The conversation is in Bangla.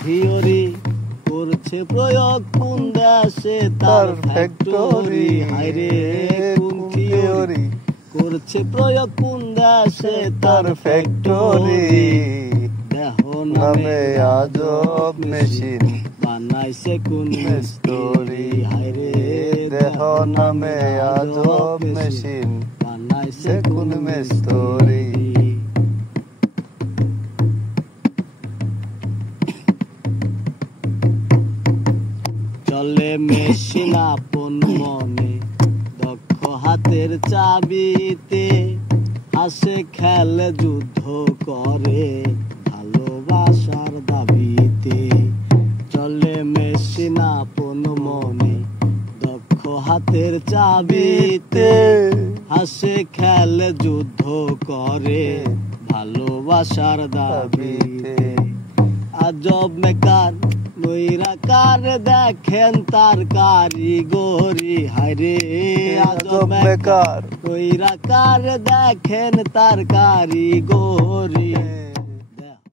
থিওরি করছে প্রয়োগ কোন দেশে তার ফ্যাক্টরি। হায়রে কোন থিওরি করছে প্রয়োগ কোন দেশে তার ফ্যাক্টরি। দেহ নামে আজব মেশিন বানাইছে কোন মিস্ত্রি। হায়রে দেহ নামে আজব মেশিন বানাইছে কোন মিস্ত্রি। চলে মেশিন আপন মনে দক্ষ হাতের চাবিতে, আসে খেলে যুদ্ধ করে ভালোবাসার দাবিতে। চলে মেশিন আপন মনে দক্ষ হাতের চাবিতে, আসে খেলে যুদ্ধ করে ভালোবাসার দাবিতে। আজব মেকার নৈরাকার দেখেন তার কারিগরি। হায়রে আজব মেকার নৈরাকার দেখেন তার কারিগরি।